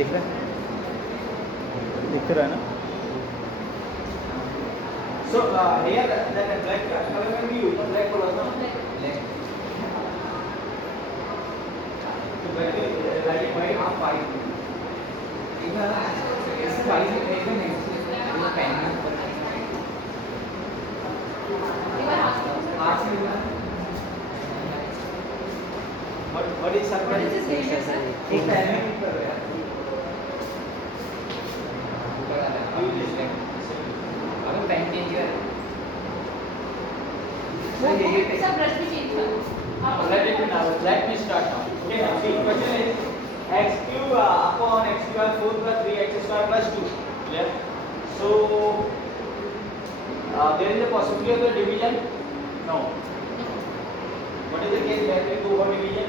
दिख रहा है, दिख रहा है ना? So here that black color can be used. Black color ना? Black. So black like white half white. इधर ऐसे white में एक नहीं ये पेन में आठ में what is circle? एक पेन में कर रहा है अगर पेन चेंज कर सब ब्रश भी चेंज करो। let me start now. Okay, now see question is x cube upon x square 4 plus 3x square plus 2. Clear? So there is a possibility of the division? No. What is the case where we go for division?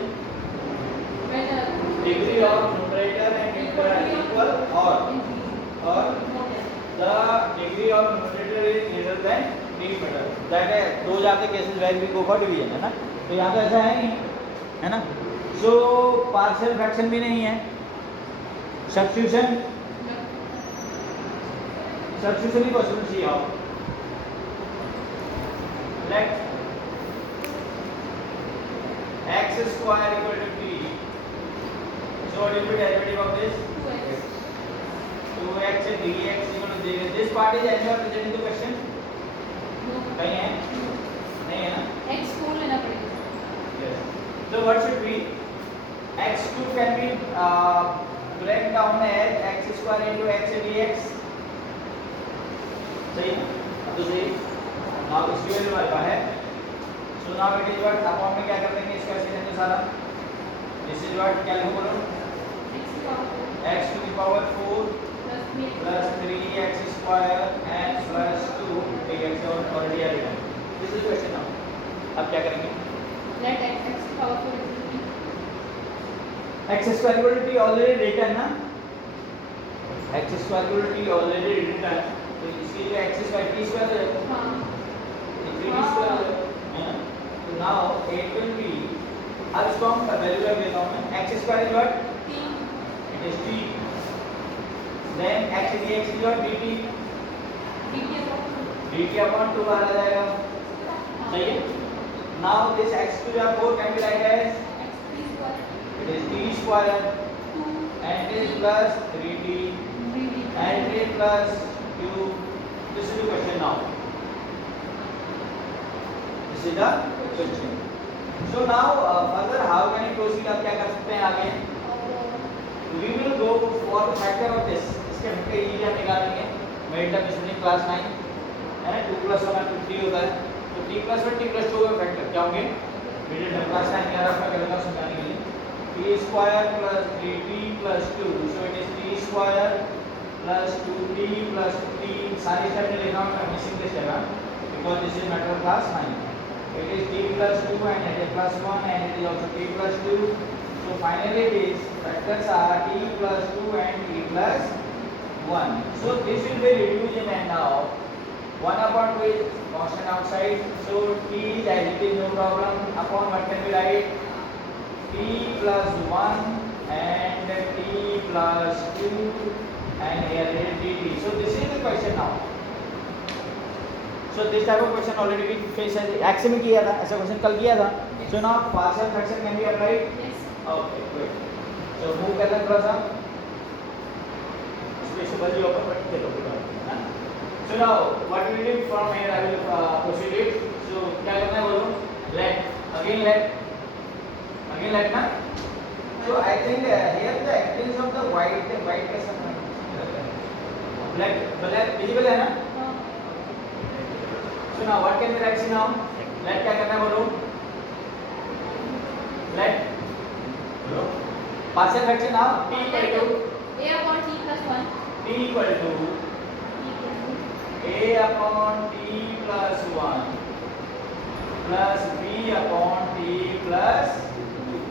Degree of numerator and numerator are equal or the degree of numerator is greater than denominator. That है those are the cases where we go for division, है ना? तो यहाँ तो ऐसा है नहीं, है ना? So partial fraction भी नहीं है, substitution ही possible चाहिए आप. Let x square equal to 3. So what will be derivative of this? 2x and dx equal to 0. This part is anywhere present in the question? कहीं है? नहीं है ना? x स्कूल लेना पड़ेगा। Yes. So what should be? X cube can be break down as x square into x dx. सही है? अब तो सही. Now इसकी वैल्यू हमारे पास है. So now it is what upon में क्या कर देंगे इसका सीधे तो सारा. This is what क्या लिखो बोलो? x to the power 4 plus 3x square and plus 2 dx already are written. This is question now. अब क्या करेंगे? Let x power 4 x square equal to t already written ना? x square equal to t already written. तो इसके लिए x square t square हो जाएगा. हाँ 3t square हो जाएगा, है ना? तो now it will be अब इसको हम वैल्यू रख देता हूँ मैं. x square is what? It is t. Then x dx is what? dt. dt upon 2 बाहर आ जाएगा. सही है? Now this x to the 4 can be write as it is t square and it is plus 3t and it is plus q. This is the question now. This is the question. So now further how can you proceed? आप क्या कर सकते हैं आगे? We will go for the factor of this. इसके factor ये हम निकालेंगे. Made up is class 9 है ना? 2 plus 1 3 होता है. तो t plus 1 t plus 2 का फैक्टर क्या होंगे? मिडिल टर्म क्लास 9 क्या रखा करेगा समझाने के लिए. t square plus 3t plus 2. So it is t square plus 2t plus 3. सारे स्टेप में लिखा हूँ मैं मिसिंग दिस जगह because this is matter of class 9. It is t plus 2 and it is plus 1 and it is also t plus 2. So finally it is factors are t plus 2 and t plus 1. So this will be reduced in and now 1 upon 2 is constant outside. So t is as it is, no problem. Upon what can we write? T plus 1 and t plus 2 and here it is dt. So this is the question now. So this type of question already we faced as x में किया था, ऐसा question कल किया था. So now partial fraction can be applied. yes Okay, good. So move करना थोड़ा सा. Special value open but चलो पूरा. So now what we will do from here I will proceed it. So क्या करना है बोलो? Let ना. So I think here the appearance of the white कैसा black visible है ना? So now what can we write now? Let क्या करना है बोलो? Let partial fraction now t equal to a upon t plus 1 t equal to a upon t plus 1 plus b upon t plus 2.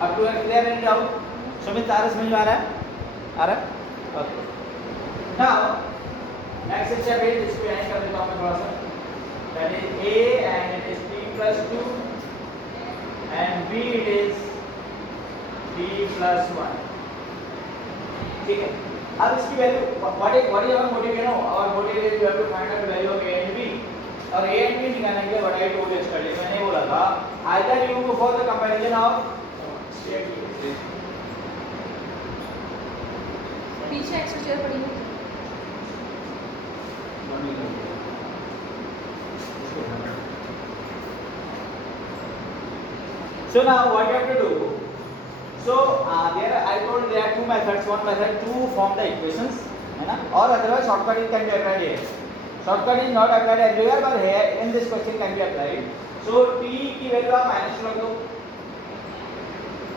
Up to clear and doubt? Sumit तारा समझ में आ रहा है? आ रहा है? Okay. Now next step is इसको add कर देता हूँ मैं थोड़ा सा. That is a and it is t plus 2 and b it is t plus 1. ठीक है। अब इसकी value what is our motive, you know our motive is you have to find out the value of a and b, और a and b निकालने के लिए what I told yesterday, मैंने बोला था either you go for the comparison of state, पीछे exercise पड़ी है। So now what you have to do? So there I told there are two methods. One method to form the equations, है ना, और otherwise shortcut it can be applied here. Shortcut is not applied everywhere, but here in this question can be applied. So t की value आप minus रख दो.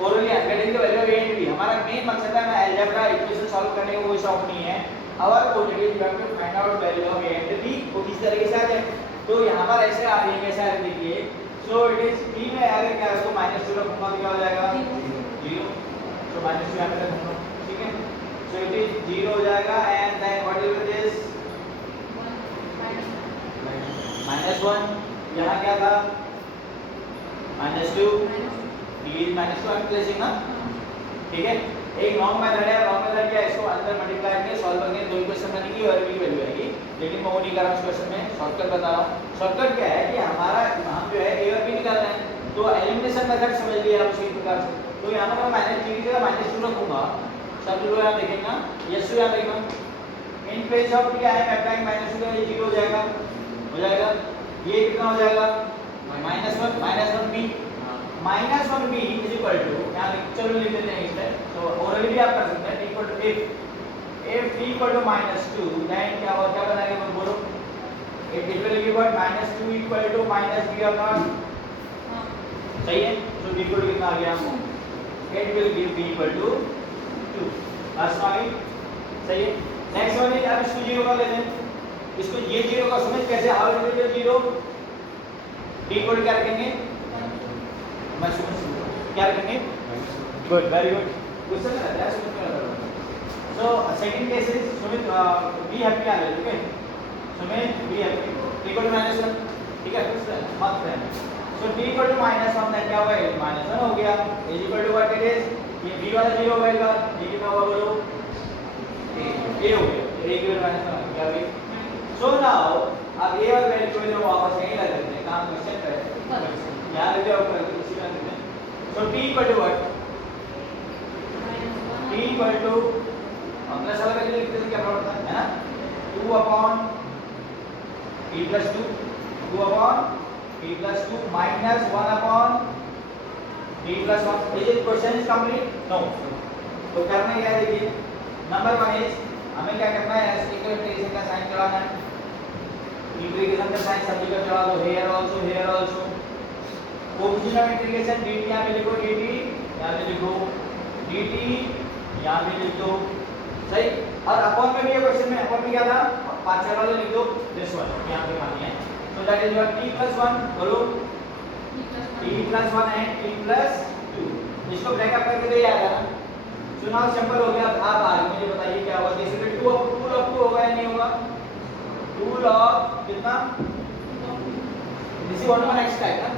Orally I'm getting the value of a and b. हमारा main मकसद है मैं algebra equation solve करने का कोई शौक नहीं है. Our objective is you have to find out value of a and b. वो किस तरीके से आ जाए? तो यहाँ पर ऐसे आ रही है, कैसे आ रही है देखिए. So it is t में आगे क्या है, तो -2 रखूंगा तो क्या हो जाएगा 0. So -2 यहाँ पे रखूंगा, ठीक है. So it is 0 हो जाएगा and then what will be this -1. यहाँ क्या था -2, t is -2 I'm placing ना, ठीक है. एक रॉन्ग मेथड है, रॉन्ग मेथड क्या है, इसको अंदर मल्टीप्लाई करके सॉल्व करके दो इक्वेशन बनेगी और b की वैल्यू आएगी, लेकिन मैं वो नहीं कर रहा हूं इस क्वेश्चन में, शॉर्टकट बता रहा हूं. शॉर्टकट क्या है कि हमारा हम जो है a और b निकालना है, तो एलिमिनेशन मेथड समझ लिया आप उसी प्रकार से. तो यहां पर मैं -3 की जगह -2 रखूंगा, सब लोग यहां देखेंगे यस यहां देखेंगे, in place of t I am applying -2 का ये 0 हो जाएगा, ये कितना हो जाएगा -1b -1b is equal to, यहां चलो लिख देते हैं इस टाइप. तो ओरली भी आप कर सकते हैं, equal to if t equal to -2 then क्या होगा, क्या बनाएंगे हम बोलो, it will give us -2 equal to -b or not, सही है. तो b equal to कितना आ गया, it will give b equal to 2. आसमानी सही है. नेक्स्ट वन है, अब इसको 0 कर लेते हैं, इसको ये 0 का समझ कैसे, how it will B 0, b equal क्या रखेंगे, मैं समझ क्या रखेंगे, गुड वेरी गुड, क्वेश्चन में रहता है समझ में रहता है. So second case is Sumit be happy आ रहे, ठीक है. Sumit be happy equal to -1, ठीक है, कुछ मत रहना. So t equal to -1 then क्या होगा, -1 हो गया, is equal to what it is, ये b वाला 0 हो गया, ये कितना होगा बोलो, a हो गया, a की वैल्यू -1 क्या हुई. So now अब a और वैल्यू को जो वापस यहीं लगा देते हैं, काम क्वेश्चन पे यहां लेते हो ऊपर इसी में देते हैं. So t equal to what, t equal to अपने साल का लिखते हैं क्या पड़ता है ना, 2 upon t plus 2, 2 upon t plus 2 minus 1 upon t plus 1. Is it question is complete? No. तो करना क्या है देखिए, नंबर 1 इज हमें क्या करना है, इंटीग्रेशन का साइन चढ़ाना है. इंटीग्रेशन का साइन सभी का चढ़ा दो, here also. Coefficient of integration dt यहां पे लिखो, dt यहां पे लिखो, dt यहां पे लिख दो, सही. और अपॉन में भी ये क्वेश्चन में अपॉन में क्या था, पांच वाले लिख दो, दिस वन यहां पे मानिए. So that is your t + 1, बोलो t + 1 एंड t + 2. इसको ब्रेकअप करके दे याद है ना. सो नाउ सिंपल हो गया. अब आगे मुझे बताइए क्या होगा, जैसे कि 2 log 2 होगा या नहीं होगा, 2 log कितना, this is 1 upon x type ना,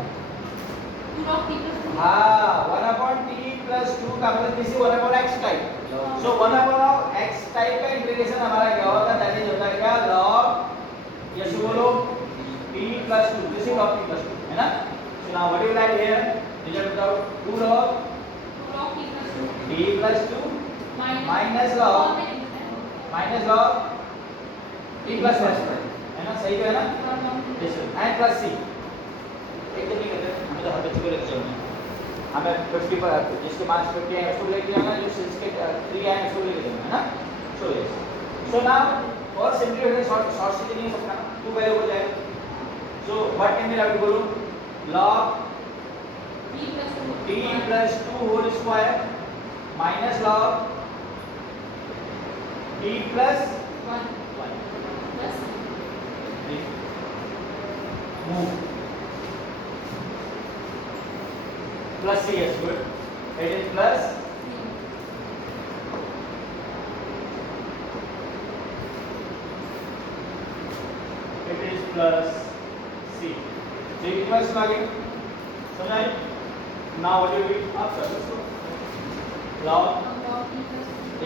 2 log t plus 2. हां 1 upon t plus 2 का मतलब this is 1 upon x type. So 1 upon x type का इंटीग्रेशन हमारा क्या होता है, दैट इज होता है क्या, log, यस बोलो t plus 2, this is log t plus 2 है ना. So now what you right here, result बताओ, 2 log t plus 2 minus log t plus 1 है ना, सही तो है ना. एंड प्लस c एकदम नहीं करते, हमें तो हर बच्चे को लेके चलना है, हमें 50 पर जिसके मार्क्स 50 है उसको लेके जाना, जो जिसके 3 है उसको लेके जाना है ना. सो यस, सो नाउ और सिंपलीफिकेशन शॉर्ट से नहीं हो सकता, 2 वैल्यू हो जाएगा. So what can be right, बोलो log t plus 2 whole square minus log t plus 1 move plus c, yes good, it is plus c. जी इक्वेशन आ गई, समझ. नाउ व्हाट डू वी, आप कर सकते हो log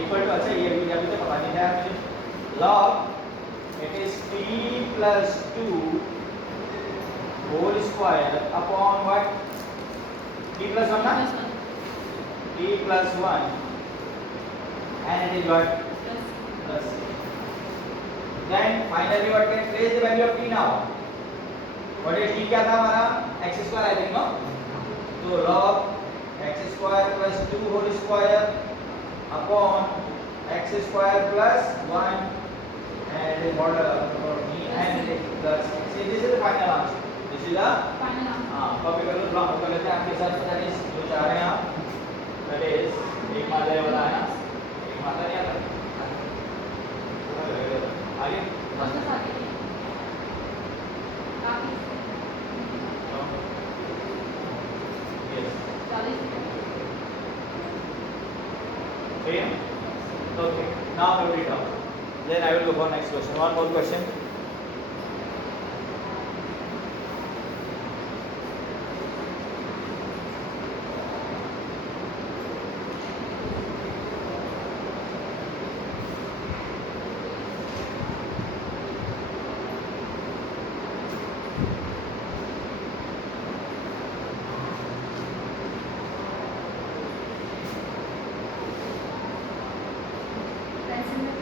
इक्वल टू, अच्छा ये भी अभी तो पता नहीं था मुझे। Log it is t plus 2 whole square upon what, t plus 1 ना, t plus 1 and it is what plus. Then finally what can place the value of t now? What is t क्या था हमारा, x square I think, no? तो log x square plus 2 whole square upon x square plus 1 and it mod and it plus. See, this is the final answer. This is the final answer. Copy कर लो, draw कर लेते हैं आपके साथ। that is जो चाह रहे हैं आप, that is एक मात्रा वाला है ना, एक मात्रा नहीं आता आगे बस आगे काफी yes 40 same. Okay, now note it down, then I will go for next question. One more question. Pencil में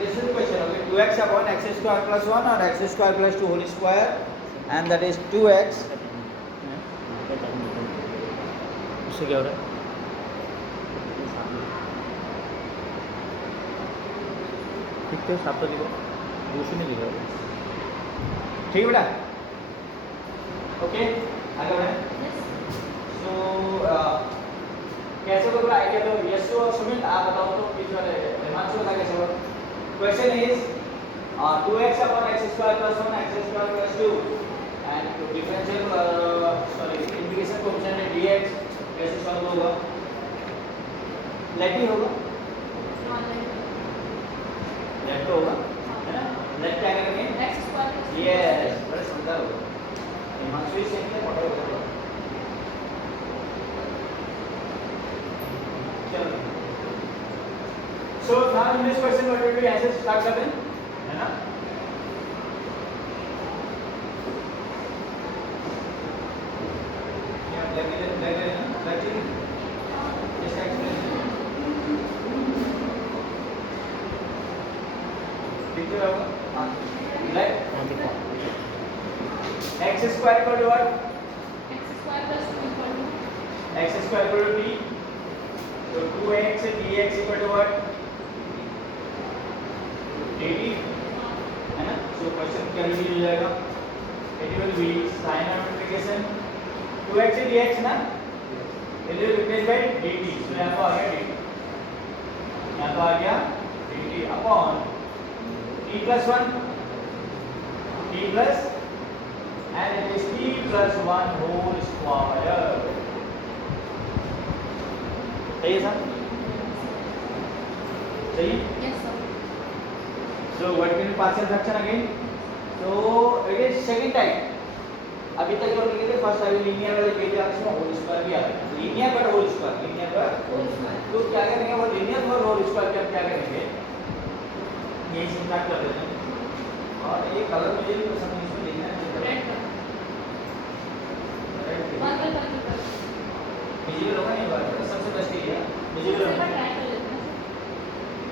This is the question. Okay, 2x upon x square plus 1 or x square plus 2 whole square, and that is 2x. उससे क्या हो रहा है? ठीक है, साफ तो लिखो, दूसरी नहीं लिखो। ठीक है बेटा, ओके आगे बढ़े। सो कैसे होगा आइडिया दो, यशु और सुमित आप बताओ तो, बीच वाले हिमांशु बता कैसे होगा। Question is 2x upon x square plus 1 x square plus 2 and differential integration coefficient है dx, कैसे सॉल्व होगा? लेट ही होगा, लेट तो होगा है ना। लेट क्या करेंगे, x स्क्वायर यस, बड़ा सुंदर होगा। हिमांशु ही सेम है, मोटा होगा। चलो, so now in this question what will be answer start करते हैं, है ना। ये आप लगे ना, इसका एक्सप्लेनेशन ठीक है होगा। हाँ, like x square equal to what, x square plus 2 equal to x square equal to t, तो 2x dx equal to what, dt, है ना। सो क्वेश्चन क्या हो जाएगा, it will be sin of multiplication 2x dx ना, it will replace by dt। So यहाँ तो आ गया dt, यहाँ तो आ गया dt upon t plus 1 t plus and it is t plus 1 whole square। सही है सर, सही है। Yes sir. So what will be partial fraction again? So it is second type। अभी तक जो लिखे थे फर्स्ट टाइप लीनियर वाले के लिए होल स्क्वायर भी आ रहा है, लीनियर पर होल स्क्वायर, लीनियर पर होल स्क्वायर। तो क्या करेंगे, वो लीनियर पर होल स्क्वायर के क्या करेंगे, ये सिंपल कर देते हैं। और ये कलर मुझे भी पसंद है, इसमें लिखना है red colour red purple colour visible होगा नहीं होगा, सबसे बेस्ट ये है विजिबल इसका होगा। ट्राई कर लेते हैं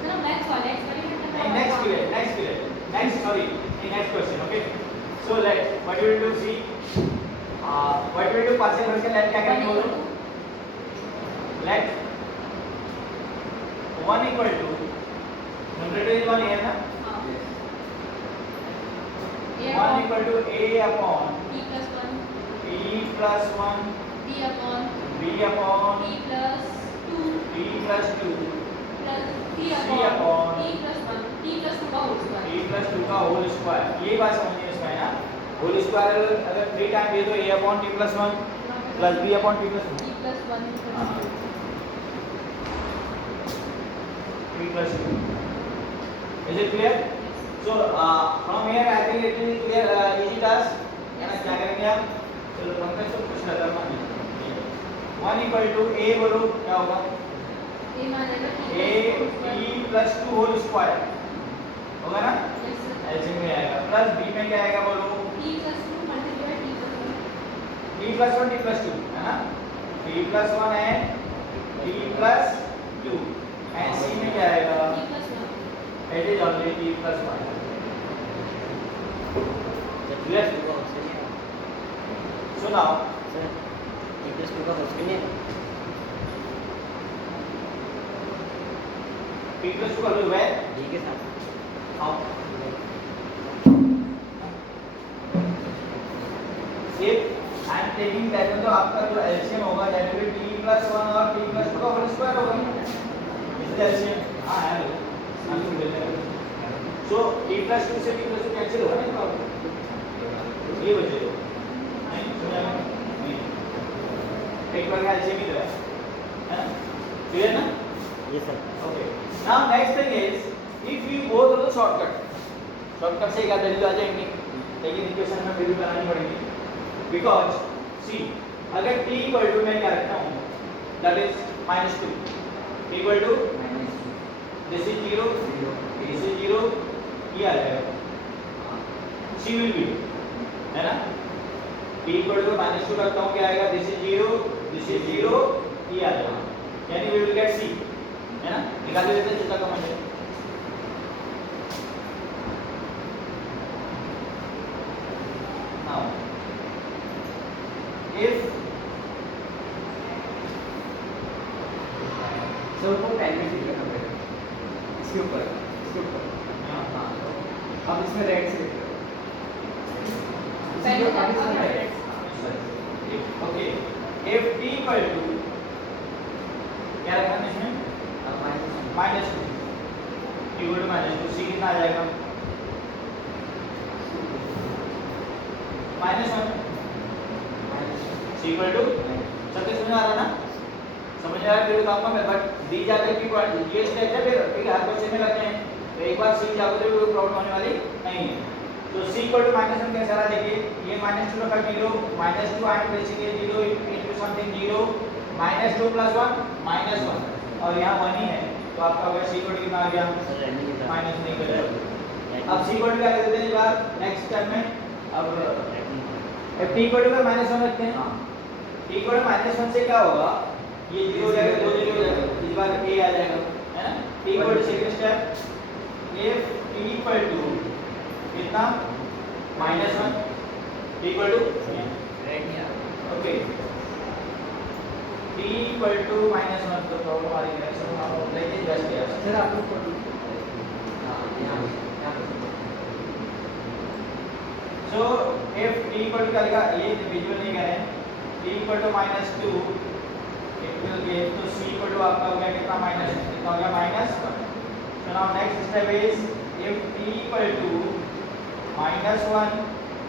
चलो मैथ्स वाले एक्सपेरिमेंट नहीं, next sorry, next question, okay। So let what we will do, see what we will do partial fraction, let क्या करेंगे बोलो, let 1 equal to numerator is 1 है ना, 1 equal to a upon t plus 1 t plus 1 b upon b upon t plus 2 b plus 2 plus c C upon upon t plus 1 plus 2 का whole square, ये बात समझिए इसमें है ना। Whole square अगर 3 टाइम दे तो a upon t plus 1 plus b upon t plus 1 t plus 1 हाँ t plus 2। Is it clear? So from here I think it is clear, easy task है ना। क्या करेंगे आप, चलो पंकज तो कुछ लगा मान 1 इक्वल टू a बोलो क्या होगा, a मान लेगा a t plus 2 whole square होगा ना, yes sir एलसीएम में आएगा। प्लस b में क्या आएगा बोलो, t plus 2 multiplied t plus 1 t plus 1 t plus 2 है ना, t प्लस 1 है t प्लस 2 एंड c में क्या आएगा, t plus 1 it is only t plus 1। Clear? So now sir t plus 2 का क्वेश्चन नहीं है t प्लस 2 का वैल्यू है d के साथ how if I am taking that मतलब आपका जो एलसीएम होगा that will be t plus 1 और t प्लस 2 का होल स्क्वायर होगा, इज एलसीएम हां है हम लोग बोलते हैं। सो t प्लस 2 से t प्लस 2 कैंसिल होगा ना, ये बचे दो नहीं समझा नहीं, एक बार का एलसीएम ही है ना, क्लियर ना? ये sir Okay. Now next thing is if we go through the shortcut. Shortcut से क्या वैल्यू आ जाएंगे, लेकिन इक्वेशन में वैल्यू बनानी पड़ेगी। Because see अगर t इक्वल टू मैं क्या रखता हूँ that is -2 t equal to this is 0 this is 0 ये आ जाएगा c will be है ना, t इक्वल टू -2 रखता हूँ क्या आएगा this is 0 ये आ जाएगा, यानी we will get c है ना, निकाल लेते हैं जितना कम है। नाउ इफ सर को पेन में लिखना पड़ेगा इसके ऊपर हाँ अब इसमें रेड से लिख पहले रहे तो हो okay if t equal to क्या रखना है इसमें -2 t इक्वल टू -2 c कितना आ जाएगा -1 c इक्वल टू सबके समझ आ रहा ना, समझ आ रहा है फिर काम में बट दी जाकर की पॉइंट ये स्टेज है फिर ठीक है हर क्वेश्चन में करते हैं तो एक बार c जाकर कोई प्रॉब्लम होने वाली नहीं है। तो c इक्वल टू -1 कैसे आ रहा देखिए, ये -2 रखा 0 -2 I am placing 0 into something 0 -2 plus 1 -1 और यहाँ 1 ही है तो आपका होगा c इक्वल टू कितना आ गया माइनस नहीं कर रहा। अब c इक्वल टू क्या कर देते हैं इस बार नेक्स्ट स्टेप में, अब t इक्वल टू का -1 रखते हैं, t इक्वल टू -1 से क्या होगा ये 0 हो जाएगा 2 0 हो जाएगा इस बार a आ जाएगा है ना। t equal to second step if t equal to कितना -1 t equal to okay t equal to -1 तो प्रॉब्लम आ रही है रिएक्शन आप लेके जस्ट किया सर आप लोग को हाँ यहाँ so if t equal to क्या लिखा ये विजुअल नहीं कर रहे हैं, t equal to -2 it will give तो c इक्वल टू आपका हो गया कितना माइनस कितना हो गया -1। So now next step is if t equal to -1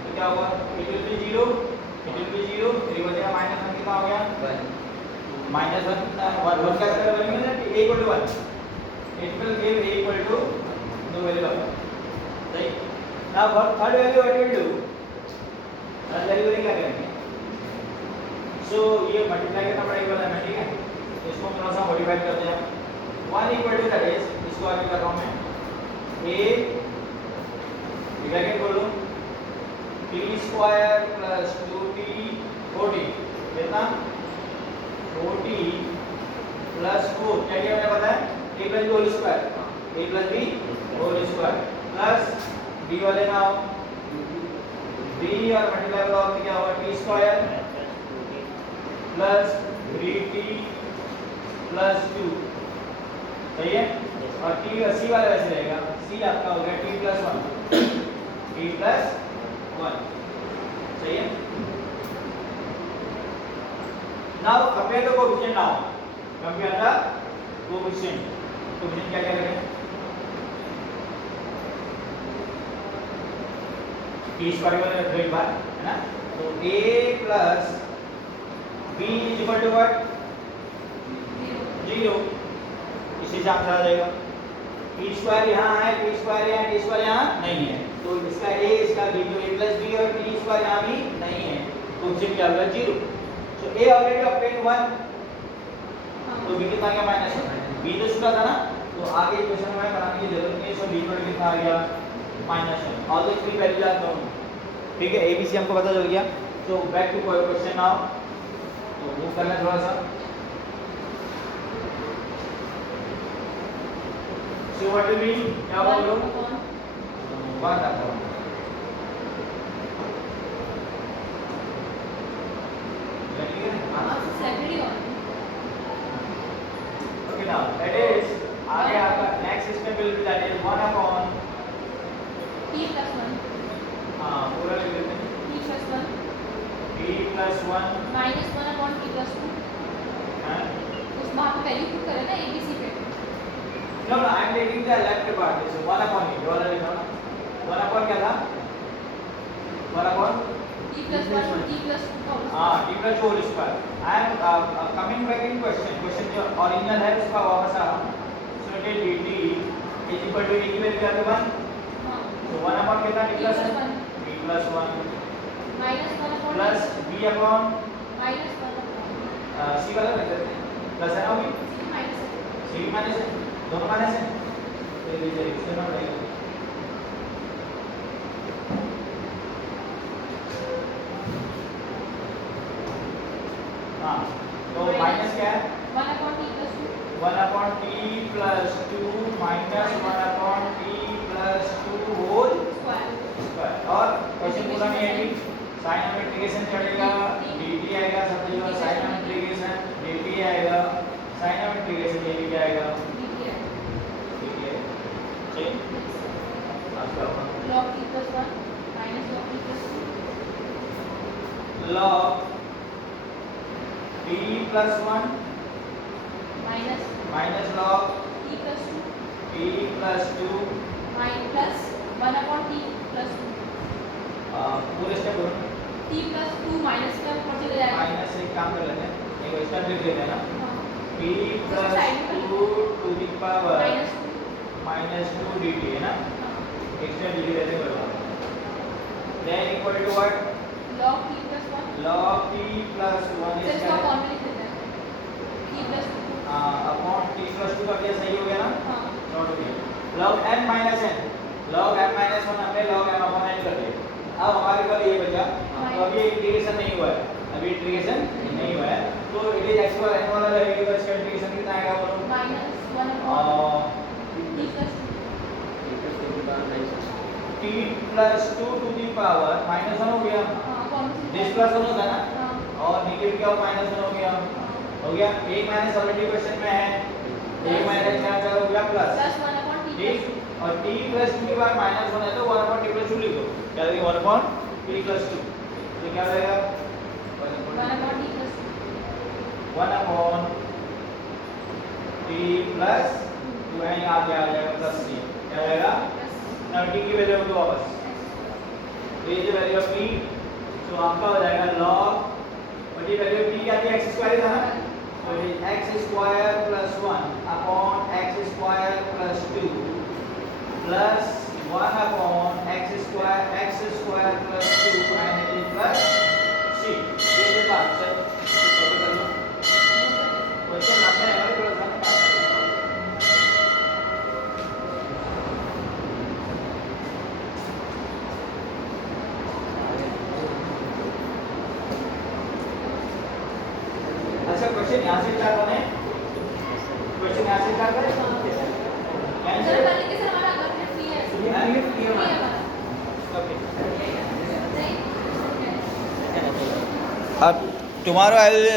तो क्या होगा इट विल बी 0 3 बचेगा -1 कितना हो गया -1 1 का स्क्वायर बनेगा ना a equal to 1 it will give a equal to no value of सही। Now third value what will do, third value क्या करेंगे सो ये मल्टीप्लाई करना पड़ेगा बताना ठीक है, इसको थोड़ा सा मॉडिफाई करते हैं 1 इक्वल टू दैट इज इसको आगे कर रहा हूं मैं a ब्रैकेट बोलो t square plus 2t 4t कितना 4t प्लस 4 क्या क्या मैंने बताया a plus b whole square a plus b whole square plus b वाले ना हो b और मल्टीप्लाई करो तो क्या होगा t square plus 3t plus 2 सही है, और t c वाला वैसे रहेगा c आपका हो गया t प्लस 1 सही है। Now compare the coefficient, now compare the coefficient क्या क्या रखें टी स्क्वायर वाले रख दो एक बार, है ना। तो a plus b is equal to what, 0। इसी से आंसर आ जाएगा। टी स्क्वायर यहाँ है, टी स्क्वायर यहाँ, टी स्क्वायर यहाँ नहीं है, तो इसका a इसका b, तो a प्लस b और टी स्क्वायर यहाँ भी नहीं है, तो उससे क्या होगा 0। सो a ऑलरेडी ऑब्टेन 1, तो b कितना गया -1, b तो छूटा था ना, तो आगे क्वेश्चन में बनाने की जरूरत नहीं है। सो b पर कितना आ गया -1, all the three values are known. ठीक है, abc हमको पता चल गया। So back to question now, तो मूव करना थोड़ा सा। सो व्हाट विल बी, क्या बोलो, 1 upon okay. Now that is आगे आपका next step will be that is 1 upon t plus 1 हां पूरा लिख देते हैं, t plus 1 t plus 1 minus 1 upon t plus 2। हां उस वहाँ पे वैल्यू पुट करें ना abc पे। No no, I am taking the left part, this 1 upon ये वाला लिखा ना, 1 अपॉन क्या था, 1 upon t plus 1 t plus 2 का होगा। हां t plus whole square. I am coming back in question जो ओरिजिनल है उसका वापस आ रहा हूं। So it is dt is equal to a की वैल्यू क्या था 1, हाँ तो 1 अपॉन कितना t plus 1 t plus 1 minus 1 upon plus b upon minus 1 upon c वाला रख देते हैं, प्लस है ना, अभी c minus c भी माइनस है, दोनों माइनस है, तो ये डायरेक्शन में रहेगा। हाँ तो माइनस क्या है, 1 upon t plus 2 1 upon t plus 2 minus 1 upon t plus 2 whole square. Square. और क्वेश्चन पूरा नहीं है कि साइन ऑफ इंटीग्रेशन चढ़ेगा, dt आएगा, सब जगह साइन ऑफ इंटीग्रेशन dt आएगा, साइन ऑफ इंटीग्रेशन ये भी क्या आएगा, dt है। dt है। ठीक, आपका log t plus 1 minus log t plus 2 log t plus 1 minus minus log t plus 2 t plus 2 minus plus 1 upon t plus 2 पूरे स्टेप करो, t plus 2 minus का ऊपर चले जाएगा। माइनस से एक काम कर लेते हैं, एक स्टेप लिख देते हैं ना, हाँ p plus 2 to the power minus 2 minus 2 dt है ना, हाँ एक स्टेप लिख देते हैं बराबर, then equal to what, log t plus 1 log t plus 1 से is इसका क्या, अपॉन में लिख देते हैं t plus 2 upon t plus 2 का क्या सही हो गया ना, हाँ नोट हो गया, log m minus n, log m minus 1 हमने log m upon n कर दिया। अब हमारे पास ये बचा, तो अभी इंटीग्रेशन नहीं हुआ है, अभी इंटीग्रेशन नहीं हुआ है, तो इट इज x पर n वाला लगेगा, तो इसका इंटीग्रेशन कितना आएगा बोलो, minus 1 upon t plus 2 t plus 2 to the power minus 1 हो गया, हाँ कौन सी दिस प्लस 1 होता है ना, हाँ और नेगेटिव क्या हो माइनस 1 हो गया, हो गया, a माइनस ऑलरेडी क्वेश्चन में है, a माइनस क्या क्या हो गया plus, plus 1 upon t plus ठीक, और t plus 2 के बाद माइनस 1 है तो 1 upon t plus 2 लिख दो, क्या लगेगा 1 upon t plus 2, तो क्या रहेगा 1 upon t plus 1 upon t plus 2 है, यहाँ आगे आ जाएगा प्लस c, क्या रहेगा, now t की वैल्यू को वापस, तो ये जो वैल्यू ऑफ t, तो आपका हो जाएगा log, और ये वैल्यू t क्या थी, x स्क्वायर था ना, तो ये x square plus 1 upon x square plus 2 plus 1 upon x square plus 2 and it is plus c, ये जो था आंसर, कॉपी कर लो, क्वेश्चन आता है हमारे थोड़ा सा अच्छा। क्वेश्चन यहाँ से क्या बने, क्वेश्चन यहाँ से क्या करें, सर मान लीजिए सर हमारा अगर फ्री है फ्री है फ्री है हमारा ओके। नहीं tomorrow I will